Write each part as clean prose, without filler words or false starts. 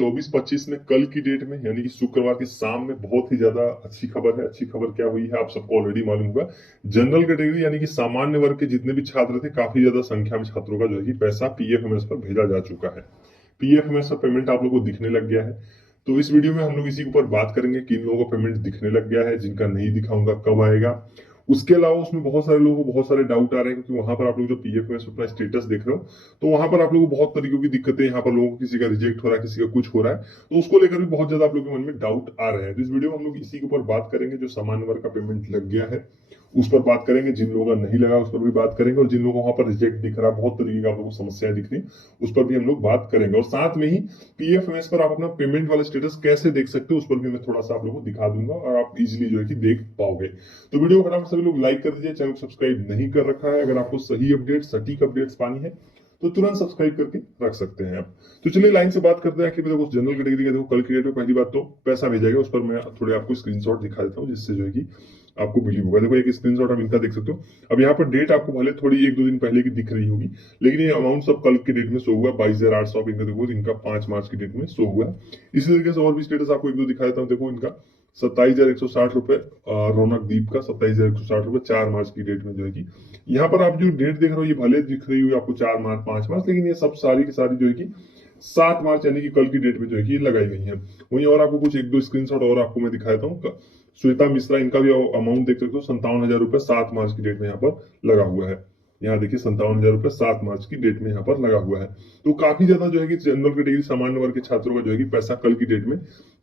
24-25 में कल की डेट में यानी कि शुक्रवार की शाम में बहुत ही ज्यादा अच्छी खबर है। अच्छी खबर क्या हुई है आप सबको ऑलरेडी मालूम होगा। जनरल कैटेगरी यानी कि सामान्य वर्ग के जितने भी छात्र थे, काफी ज्यादा संख्या में छात्रों का जो है कि पैसा पीएफएमएस पर भेजा जा चुका है। पीएफएमएस का पेमेंट आप लोगों को दिखने लग गया है। तो इस वीडियो में हम लोग इसी के ऊपर बात करेंगे कि इन लोगों को पेमेंट दिखने लग गया है, जिनका नहीं दिखा उनका कब आएगा। उसके अलावा उसमें बहुत सारे लोगों को बहुत सारे डाउट आ रहे हैं, क्योंकि वहां पर आप लोग जो पीएफएमएस अपना स्टेटस देख रहे हो, तो वहां पर आप लोगों को बहुत तरीकों की दिक्कतें, यहाँ पर लोगों को किसी का रिजेक्ट हो रहा है, किसी का कुछ हो रहा है, तो उसको लेकर भी बहुत ज्यादा आप लोगों के मन में डाउट आ रहे हैं। तो इस वीडियो में हम लोग इसी के ऊपर बात करेंगे। जो सामान्य वर्ग का पेमेंट लग गया है उस पर बात करेंगे, जिन लोगों का नहीं लगा उस पर भी बात करेंगे, और जिन लोगों को वहां पर रिजेक्ट दिख रहा है, बहुत तरीके का आप लोगों को समस्याएं दिख रही उस पर भी हम लोग बात करेंगे। और साथ में ही पीएफएमएस पर आप अपना पेमेंट वाला स्टेटस कैसे देख सकते हो उस पर भी मैं थोड़ा सा आप लोगों को दिखा दूंगा, और आप इजिली जो है कि देख पाओगे। तो वीडियो को सभी लोग लाइक कर दीजिए, चैनल को सब्सक्राइब नहीं कर रखा है। अगर आपको सही अपडेट, सटीक अपडेट्स पानी है तो तुरंत सब्सक्राइब करके रख सकते हैं आप। तो चलिए लाइन से बात करते हैं कि देखो जनरल कैटेगरी का देखो कल की डेट में पहली बात तो पैसा भेजा गया, उस पर मैं थोड़े आपको स्क्रीनशॉट दिखा देता हूँ, जिससे जो है कि आपको बिलीव होगा। देखो एक स्क्रीनशॉट आप इनका देख सकते हो। अब यहाँ पर डेट आपको भले थोड़ी 1-2 दिन पहले की दिख रही होगी, लेकिन ये अमाउंट सब कल की डेट में शो हुआ है। 22,800 इनका देखो, इनका 5 मार्च की डेट में शो हुआ है। इसी तरीके से और भी स्टेटस आपको 1-2 दिखा देता हूँ। देखो इनका 27,160 रुपए, रौनक दीप का 27,160 रुपए 4 मार्च की डेट में जो है कि यहाँ पर आप जो डेट देख रहे हो ये भले दिख रही हुई आपको 4 मार्च 5 मार्च, लेकिन ये सब सारी की सारी जो है कि 7 मार्च यानी कि कल की डेट में जो है कि लगाई गई है। वहीं और आपको कुछ 1-2 स्क्रीनशॉट और आपको मैं दिखा देता हूँ। श्वेता मिश्रा, इनका भी अमाउंट देख सकते हो, 57,000 रुपए 7 मार्च की डेट में यहाँ पर लगा हुआ है। यहाँ देखिए 57,000 रुपए 7 मार्च की डेट में यहाँ पर लगा हुआ है। तो काफी ज्यादा जो है कि जनरल कैटेगरी सामान्य वर्ग के छात्रों का जो है कि पैसा कल की डेट में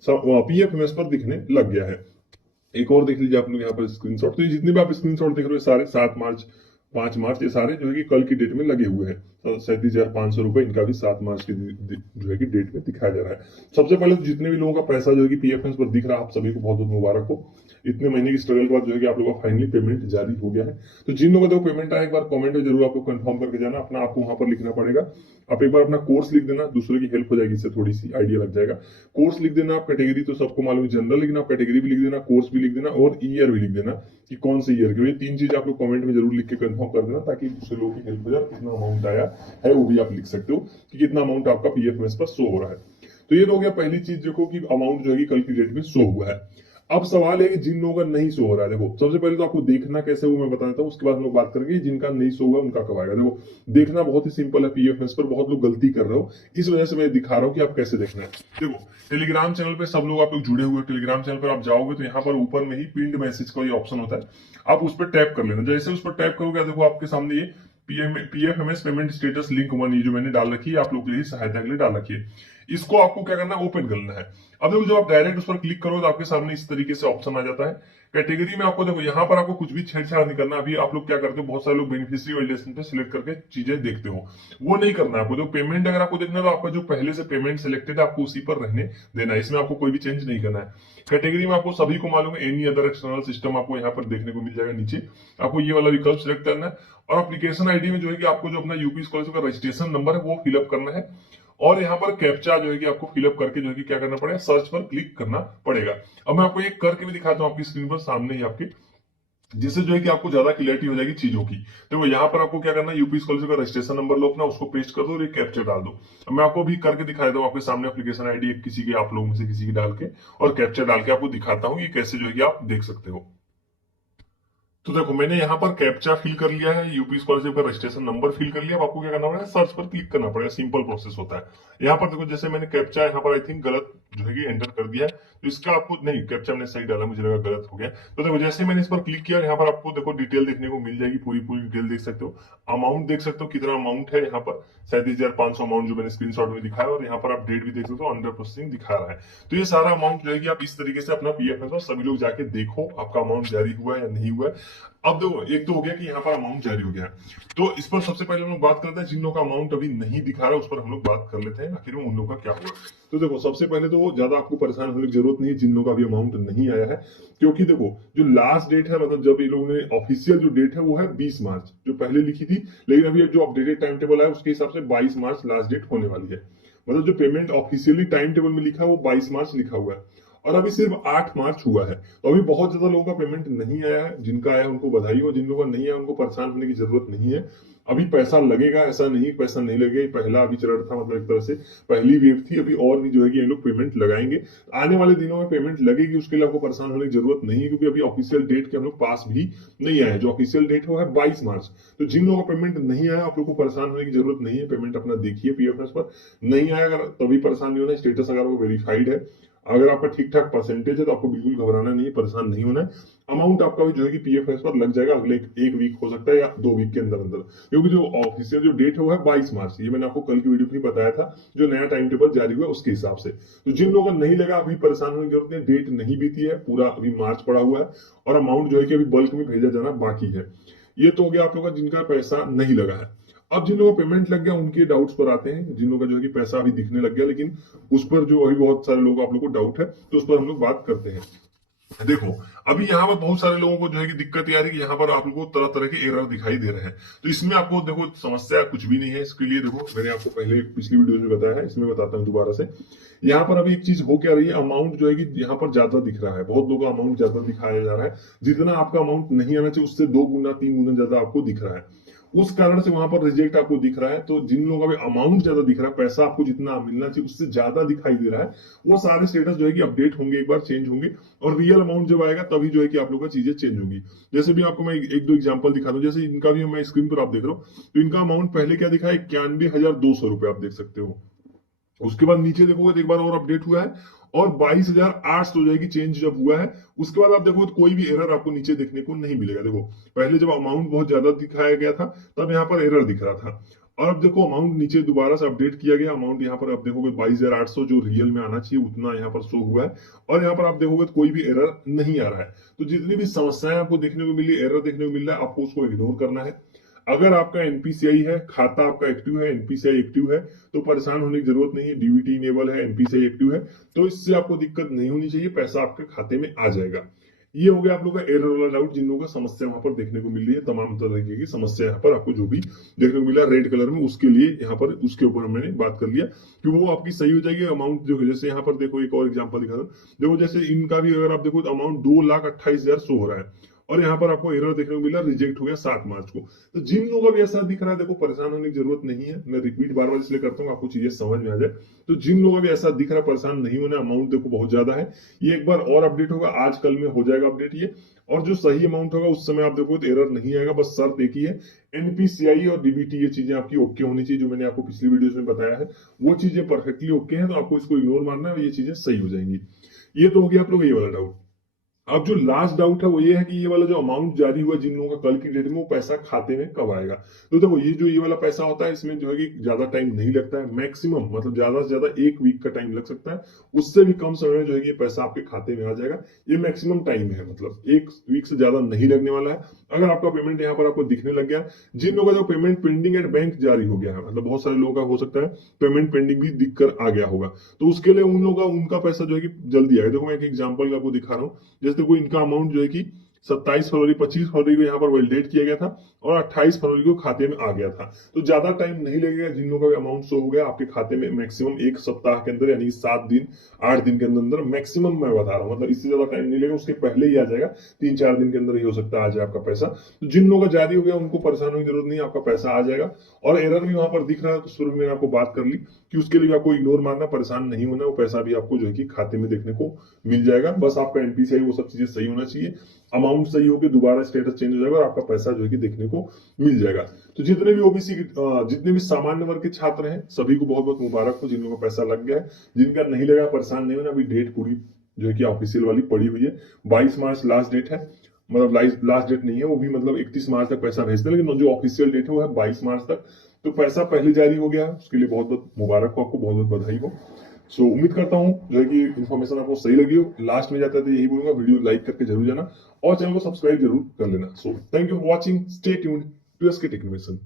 पीएफएमएस पर दिखने लग गया है। एक और देख लीजिए आप लोग यहाँ पर स्क्रीनशॉट। तो ये जितने भी आप स्क्रीनशॉट देख रहे हो सारे 7 मार्च 5 मार्च ये सारे जो है कि कल की डेट में लगे हुए हैं। तो 37,500 रुपए इनका भी 7 मार्च की जो है कि डेट में दिखाया जा रहा है। सबसे पहले तो जितने भी लोगों का पैसा जो है कि पीएफएमएस पर दिख रहा है, आप सभी को बहुत बहुत मुबारक हो। इतने महीने की स्ट्रगल के बाद जो है कि आप लोगों का फाइनली पेमेंट जारी हो गया है। तो जिन लोगों को पेमेंट आए एक बार कमेंट में जरूर आपको कंफर्म करके जाना। अपना आपको वहां पर लिखना पड़ेगा। आप एक बार अपना कोर्स लिख देना, दूसरे की हेल्प हो जाएगी, इससे थोड़ी सी आइडिया लग जाएगा। कोर्स लिख देना, आप कैटेगरी तो सबको मालूम है जनरल, लेकिन आप कैटेगरी भी लिख देना, कोर्स भी लिख देना और ईयर भी लिख देना कि कौन से ईयर के। ये 3 चीज आप लोग कमेंट में जरूर लिख के कंफर्म कर देना, ताकि दूसरे लोगों की हेल्प हो जाए। कितना अमाउंट आया है वो भी आप लिख सकते हो कि कितना अमाउंट आपका पीएफएमएस पर शो हो रहा है। तो ये तो हो गया पहली चीज, देखो कि अमाउंट जो है कल की डेट में शो हुआ है। अब सवाल है कि जिन लोगों का नहीं शो हो रहा है, देखो सबसे पहले तो आपको देखना कैसे वो मैं बता देता हूँ, उसके बाद हम लोग बात करेंगे जिनका नहीं शो हुआ उनका कब आएगा। देखो देखना बहुत ही सिंपल है। पीएफएमएस पर बहुत लोग गलती कर रहे हो, इस वजह से मैं दिखा रहा हूँ कि आप कैसे देखना है। देखो टेलीग्राम चैनल पे सब लोग आप लोग जुड़े हुए, टेलीग्राम चैनल पर आप जाओगे तो यहाँ पर ऊपर में ही पिंड मैसेज का ये ऑप्शन होता है, आप उस पर टैप कर लेना। जैसे उस पर टैप करोगे देखो आपके सामने ये पीएफएमएस पेमेंट स्टेटस लिंक 1 ये जो मैंने डाल रखी है, आप लोग के लिए सहायता के लिए डाल रखी है। इसको आपको क्या करना है, ओपन करना है। अब देखो जब आप डायरेक्ट उस पर क्लिक करोगे तो आपके सामने इस तरीके से ऑप्शन आ जाता है। कैटेगरी में आपको देखो यहाँ पर आपको कुछ भी छेड़छाड़ नहीं करना। अभी आप लोग क्या करते हो, बहुत सारे लोग बेनिफिशियरी वैलिडेशन पे सिलेक्ट करके चीजें देखते हो, वो नहीं करना है आपको। जो पेमेंट अगर आपको देखना है तो आपका जो पहले से पेमेंट सिलेक्टेड है आपको उसी पर रहने देना है, इसमें आपको कोई भी चेंज नहीं करना है। कैटेगरी में आपको सभी को मालूम है एनी अदर एक्सटर्नल सिस्टम आपको यहाँ पर देखने को मिल जाएगा। नीचे आपको ये वाला विकल्प सिलेक्ट करना है, और एप्लीकेशन आईडी में जो है कि आपको जो अपना यूपी स्कॉलरशिप का रजिस्ट्रेशन नंबर है वो फिलअप करना है, और यहाँ पर कैप्चा जो है कि आपको फिलअप करके जो है कि क्या करना पड़ेगा, सर्च पर क्लिक करना पड़ेगा। अब मैं आपको एक करके भी दिखाता हूँ आपकी स्क्रीन पर सामने ही आपके, जिससे जो है कि आपको ज्यादा क्लियरिटी हो जाएगी चीजों की। देखो यहाँ पर आपको क्या करना है, यूपी स्कॉलरशिप का रजिस्ट्रेशन नंबर लो अपना, उसको पेस्ट कर दो और ये कैप्चा डाल दो। अब मैं आपको भी करके दिखा देता हूँ आपके सामने एप्लीकेशन आईडी किसी के, आप लोगों में से किसी की डाल के और कैप्चा डाल के आपको दिखाता हूँ ये कैसे जो है कि आप देख सकते हो। तो देखो मैंने यहाँ पर कैप्चा फिल कर लिया है, यूपी स्कॉलरशिप का रजिस्ट्रेशन नंबर फिल कर लिया। अब आपको क्या करना पड़ेगा, सर्च पर क्लिक करना पड़ेगा। सिंपल प्रोसेस होता है। यहाँ पर देखो जैसे मैंने कैप्चा यहाँ पर आई थिंक गलत जो है एंटर कर दिया है, तो इसका आपको नहीं, कैप्चा मैंने सही डाला, मुझे लगा गलत हो गया। तो देखो जैसे मैंने इस पर क्लिक किया, यहाँ पर आपको देखो डिटेल देखने को मिल जाएगी, पूरी पूरी डिटेल देख सकते हो। अमाउंट देख सकते हो कितना अमाउंट है यहाँ पर, 37,500 अमाउंट जो मैंने स्क्रीनशॉट में दिखाया, और यहाँ पर आप डेट भी देख सकते हो, अंडर प्रोसेसिंग दिखा रहा है। तो ये सारा अमाउंट जो है कि आप इस तरीके से अपना पीएफएमएस पर सभी लोग जाके देखो आपका अमाउंट जारी हुआ है या नहीं हुआ है। अब देखो एक तो हो गया कि यहाँ पर अमाउंट जारी हो गया, तो इस पर सबसे पहले हम लोग बात करते हैं जिन लोगों का अमाउंट अभी नहीं दिखा रहा, उस पर हम लोग बात कर लेते हैं आखिर में उन लोगों का क्या हुआ। तो देखो सबसे पहले तो ज्यादा आपको परेशान होने की जरूरत नहीं है जिन लोगों का अभी अमाउंट नहीं आया है, क्योंकि देखो जो लास्ट डेट है, मतलब जब ये लोगों ने ऑफिशियल जो डेट है वो है 20 मार्च जो पहले लिखी थी, लेकिन अभी जो अपडेटेड टाइम टेबल है उसके हिसाब से 22 मार्च लास्ट डेट होने वाली है। मतलब जो पेमेंट ऑफिशियली टाइम टेबल में लिखा है वो 22 मार्च लिखा हुआ है, और अभी सिर्फ 8 मार्च हुआ है, तो अभी बहुत ज्यादा लोगों का पेमेंट नहीं आया है। जिनका आया उनको बधाई हो, जिन लोगों का नहीं आया उनको परेशान होने की जरूरत नहीं है। अभी पैसा लगेगा, ऐसा नहीं पैसा नहीं लगेगा। पहला अभी चरण था, मतलब एक तरह से पहली वेव थी। अभी और भी जो है कि ये लोग पेमेंट लगाएंगे, आने वाले दिनों में पेमेंट लगेगी। उसके लिए आपको परेशान होने की जरूरत नहीं है, क्योंकि अभी ऑफिशियल डेट के हम लोग पास भी नहीं आए। जो ऑफिशियल डेट है वो है 22 मार्च। तो जिन लोगों का पेमेंट नहीं आया, आप लोग को परेशान होने की जरूरत नहीं है। पेमेंट अपना देखिए पीएफएस पर, नहीं आया अगर तभी परेशान नहीं होना। स्टेटस अगर वो वेरीफाइड है, अगर आपका ठीक ठाक परसेंटेज है, तो आपको बिल्कुल घबराना नहीं है, परेशान नहीं होना है। अमाउंट आपका भी जो है कि पीएफएस पर लग जाएगा अगले एक वीक हो सकता है या 2 वीक के अंदर अंदर, क्योंकि जो ऑफिशियल जो डेट है वो है 22 मार्च। ये मैंने आपको कल की वीडियो में बताया था, जो नया टाइम टेबल जारी हुआ उसके हिसाब से। तो जिन लोगों को नहीं लगा, अभी परेशान होने की जरूरत नहीं। डेट नहीं बीती है, पूरा अभी मार्च पड़ा हुआ है, और अमाउंट जो है कि अभी बल्क में भेजा जाना बाकी है। ये तो हो गया आप लोगों का जिनका पैसा नहीं लगा है। अब जिन लोगों का पेमेंट लग गया उनके डाउट्स पर आते हैं। जिन लोगों का जो है कि पैसा अभी दिखने लग गया, लेकिन उस पर जो अभी बहुत सारे लोग आप लोग को डाउट है, तो उस पर हम लोग बात करते हैं। देखो, अभी यहाँ पर बहुत सारे लोगों को जो है कि दिक्कत ये आ रही है कि यहाँ पर आप लोगों को तरह तरह के एरर दिखाई दे रहे हैं। तो इसमें आपको देखो समस्या कुछ भी नहीं है। इसके लिए देखो, मैंने आपको पहले पिछली वीडियो में बताया है, इसमें बताता हूँ दोबारा से। यहाँ पर अभी एक चीज हो क्या रही है, अमाउंट जो है कि यहाँ पर ज्यादा दिख रहा है। बहुत लोगों का अमाउंट ज्यादा दिखाया जा रहा है। जितना आपका अमाउंट नहीं आना चाहिए उससे 2 गुना 3 गुना ज्यादा आपको दिख रहा है। उस कारण से वहां पर रिजेक्ट आपको दिख रहा है। तो जिन लोगों का भी अमाउंट ज्यादा दिख रहा है, पैसा आपको जितना मिलना चाहिए उससे ज्यादा दिखाई दे रहा है, वो सारे स्टेटस जो है कि अपडेट होंगे, एक बार चेंज होंगे। और रियल अमाउंट जब आएगा तभी जो है कि आप लोगों का चीजें चेंज होंगी। जैसे भी आपको मैं एक दो एग्जांपल दिखा दूं। जैसे इनका भी मैं स्क्रीन पर आप देख रहे हो, तो इनका अमाउंट पहले क्या दिखा है, 91,200 रुपए आप देख सकते हो। उसके बाद नीचे देखोगे तो एक बार और अपडेट हुआ है, और 22,800 जो है कि चेंज जब हुआ है, उसके बाद आप देखो तो कोई भी एरर आपको नीचे देखने को नहीं मिलेगा। देखो, पहले जब अमाउंट बहुत ज्यादा दिखाया गया था तब यहाँ पर एरर दिख रहा था, और अब देखो अमाउंट नीचे दोबारा से अपडेट किया गया। अमाउंट यहाँ पर आप देखोगे 22,800 जो रियल में आना चाहिए उतना यहाँ पर शो हुआ है, और यहाँ पर आप देखोगे तो कोई भी एरर नहीं आ रहा है। तो जितनी भी समस्याएं आपको देखने को मिली, एरर देखने को मिल रहा है, आपको उसको इग्नोर करना है। अगर आपका एनपीसीआई है, खाता आपका एक्टिव है, एनपीसीआई एक्टिव है, तो परेशान होने की जरूरत नहीं है। डीबीटी इनेबल है, एनपीसीआई एक्टिव है, तो इससे आपको दिक्कत नहीं होनी चाहिए, पैसा आपके खाते में आ जाएगा। ये हो गया आप लोगों का एरर वाला डाउट। जिन लोगों का समस्या वहां पर देखने को मिल रही है, तमाम तरह की समस्या यहाँ पर आपको जो भी देखने को मिला रेड कलर में, उसके लिए यहाँ पर उसके ऊपर मैंने बात कर लिया कि वो आपकी सही हो जाएगी। अमाउंट जो है, जैसे यहाँ पर देखो एक और एग्जांपल दिखा दो। देखो जैसे इनका भी अगर आप देखो तो अमाउंट 2,28,000 शो हो रहा है, और यहाँ पर आपको एरर देखने को मिला, रिजेक्ट हो गया 7 मार्च को। तो जिन लोगों का भी ऐसा दिख रहा है, देखो परेशान होने की जरूरत नहीं है। मैं रिपीट बार बार इसलिए करता हूँ आपको चीजें समझ में आ जाए। तो जिन लोगों का भी ऐसा दिख रहा है, परेशान नहीं होना। अमाउंट देखो बहुत ज्यादा है, ये एक बार और अपडेट होगा, आज कल में हो जाएगा अपडेट ये। और जो सही अमाउंट होगा उस समय आप देखो तो एरर नहीं आएगा। बस शर्त एक ही है, एनपीसीआई और डीबीटी ये चीजें आपकी ओके होनी चाहिए। जो मैंने आपको पिछली वीडियो में बताया है वो चीजें परफेक्टली ओके है, तो आपको इसको इग्नोर मारना है और ये चीजें सही हो जाएंगी। ये तो हो गया आप लोग ये वाला डाउट। अब जो लास्ट डाउट है वो ये है कि ये वाला जो अमाउंट जारी हुआ जिन लोगों का कल की डेट में, वो पैसा खाते में कब आएगा। तो देखो, ये जो ये वाला पैसा होता है, इसमें जो है कि ज्यादा टाइम नहीं लगता है। मैक्सिमम मतलब ज्यादा से ज्यादा 1 वीक का टाइम लग सकता है, उससे भी कम समय में जो है कि ये पैसा आपके खाते में आ जाएगा। ये मैक्सिमम टाइम है, मतलब 1 वीक से ज्यादा नहीं लगने वाला है। अगर आपका पेमेंट यहाँ पर आपको दिखने लग गया, जिन लोगों का जो पेमेंट पेंडिंग एट बैंक जारी हो गया है, मतलब बहुत सारे लोगों का हो सकता है पेमेंट पेंडिंग भी दिख कर आ गया होगा, तो उसके लिए उन लोगों का उनका पैसा जो है कि जल्दी आएगा। देखो मैं एक एग्जाम्पल आपको दिखा रहा हूँ। जैसे कोई इनका अमाउंट जो है कि 27 फरवरी 25 फरवरी को यहाँ पर वैलिडेट किया गया था, और 28 फरवरी को खाते में आ गया था। तो ज्यादा टाइम नहीं लगेगा। जिन लोगों का अमाउंट शो हो गया आपके खाते में, मैक्सिमम 1 सप्ताह के अंदर, यानी 7 दिन 8 दिन के अंदर मैक्सिमम मैं बता रहा हूँ, मतलब इससे ज्यादा टाइम नहीं लगेगा। उसके पहले ही आ जाएगा, 3-4 दिन के अंदर ही हो सकता है आ जाए आपका पैसा। तो जिन लोगों का जारी हो गया उनको परेशान होने की जरूरत नहीं, आपका पैसा आ जाएगा। और एरर भी वहां पर दिख रहा है, तो शुरू में आपको बात कर ली कि उसके लिए आपको इग्नोर मारना, परेशान नहीं होना। वो पैसा भी आपको जो है कि खाते में देखने को मिल जाएगा। बस आपका एनपीसीआई वो सब चीजें सही होना चाहिए, अमाउंट सही होकर दोबारा स्टेटस चेंज हो जाएगा और आपका पैसा जो है कि देखने को मिल जाएगा। तो जितने भी ओबीसी जितने भी सामान्य वर्ग के छात्र हैं, सभी को बहुत बहुत मुबारक हो। जिन लोगों का पैसा लग गया है, जिनका नहीं लगा परेशान नहीं होना। अभी डेट पूरी जो है कि ऑफिशियल वाली पड़ी हुई है, 22 मार्च लास्ट डेट है। मतलब लास्ट डेट नहीं है वो भी, मतलब 31 मार्च तक पैसा भेजते हैं, लेकिन जो ऑफिशियल डेट है वो है 22 मार्च तक। तो पैसा पहले जारी हो गया है, उसके लिए बहुत बहुत मुबारक हो आपको, बहुत बहुत बधाई हो। सो उम्मीद करता हूँ जो है कि इन्फॉर्मेशन आपको सही लगी हो। लास्ट में जाते थे यही बोलूंगा, वीडियो लाइक करके जरूर जाना और चैनल को सब्सक्राइब जरूर कर लेना। So thank you for watching, stay tuned to SK tech innovation.